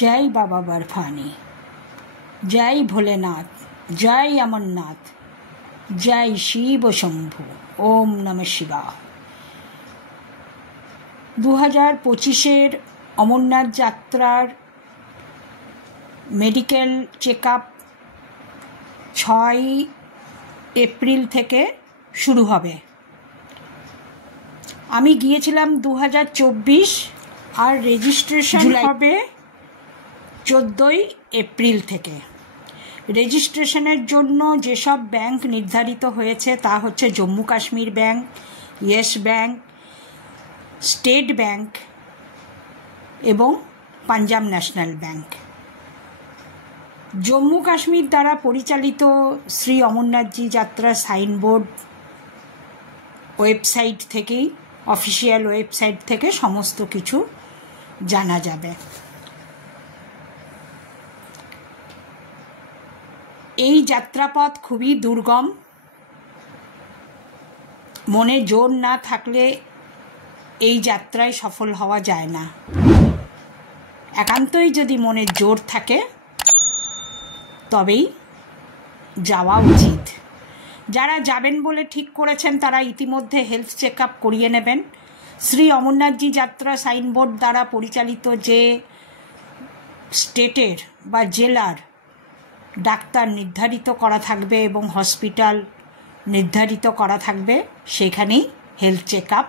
जय बाबा बर्फानी, जय भोलेनाथ, जय अमरनाथ, जय शिव शंभु। ओम नमः शिवाय। 2025 अमरनाथ যাত্রার মেডিকেল চেকআপ 6 এপ্রিল থেকে শুরু হবে। আমি গিয়েছিলাম 2024 আর রেজিস্ট্রেশন হবে 14 এপ্রিল থেকে। রেজিস্ট্রেশনের জন্য যেসব ব্যাংক নির্ধারিত হয়েছে তা হচ্ছে Jammu Kashmir bank, yes bank, state bank এবং পাঞ্জাব ন্যাশনাল ব্যাংক। জম্মু কাশ্মীর দ্বারা পরিচালিত শ্রী অমরনাথজি যাত্রা সাইনবোর্ড ওয়েবসাইট থেকেই, অফিসিয়াল ওয়েবসাইট থেকে সমস্ত কিছু জানা যাবে। এই যাত্রাপথ খুবই দুর্গম। মনে জোর না থাকলে এই যাত্রায় সফল হওয়া যায় না। একান্তই যদি মনে জোর থাকে তবেই যাওয়া উচিত। যারা যাবেন বলে ঠিক করেছেন তারা ইতিমধ্যে হেলথ চেক আপ করিয়ে নেবেন। শ্রী অমরনাথজি যাত্রা সাইনবোর্ড দ্বারা পরিচালিত যে স্টেটের বা জেলার ডাক্তার নির্ধারিত করা থাকবে এবং হসপিটাল নির্ধারিত করা থাকবে সেখানেই হেলথ চেক আপ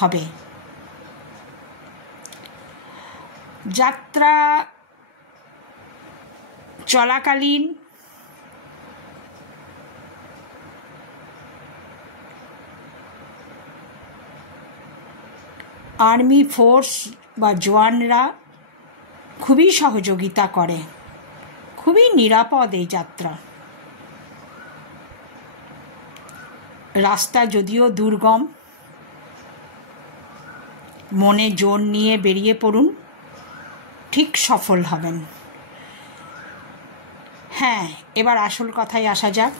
হবে। যাত্রা চলাকালীন আর্মি ফোর্স বা জওয়ানরা খুবই সহযোগিতা করে। খুবই নিরাপদ এই যাত্রা। রাস্তা যদিও দুর্গম, মনে জোর নিয়ে বেরিয়ে পড়ুন, ঠিক সফল হবেন। হ্যাঁ, এবার আসল কথায় আসা যাক।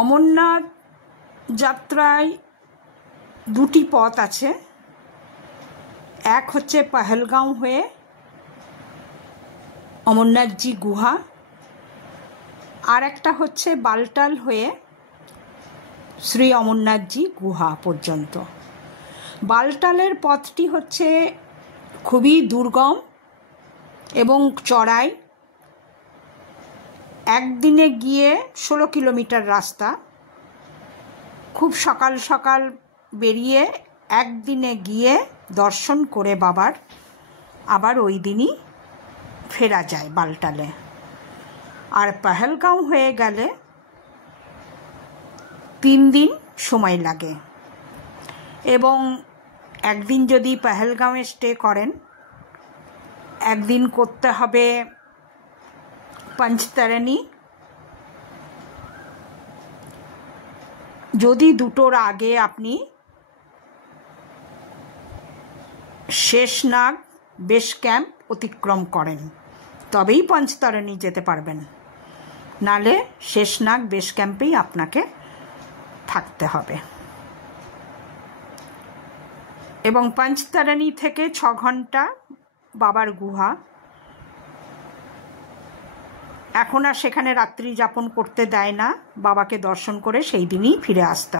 অমরনাথ যাত্রায় দুটি পথ আছে। এক হচ্ছে পহেলগাঁও হয়ে অমরনাথজি গুহা, আর একটা হচ্ছে বালটাল হয়ে শ্রী অমরনাথজি গুহা পর্যন্ত। বালটালের পথটি হচ্ছে খুবই দুর্গম এবং চড়াই। একদিনে গিয়ে 16 কিলোমিটার রাস্তা। খুব সকাল সকাল বেরিয়ে একদিনে গিয়ে দর্শন করে বাবার আবার ওই দিনই ফেরা যায় বালটালে। আর পহেলগাঁও হয়ে গেলে 3 দিন সময় লাগে এবং একদিন যদি পহেলগাঁওয়ে স্টে করেন, একদিন করতে হবে পঞ্চতরণী। যদি দুটোর আগে আপনি শেষনাগ বেস ক্যাম্প অতিক্রম করেন তবেই পঞ্চতরণী যেতে পারবেন, নালে শেষনাগ বেস ক্যাম্পেই আপনাকে থাকতে হবে। এবং পঞ্চতরণী থেকে 6 ঘন্টা বাবার গুহা। এখন আর সেখানে রাত্রি যাপন করতে দেয় না, বাবাকে দর্শন করে সেই দিনই ফিরে আসতে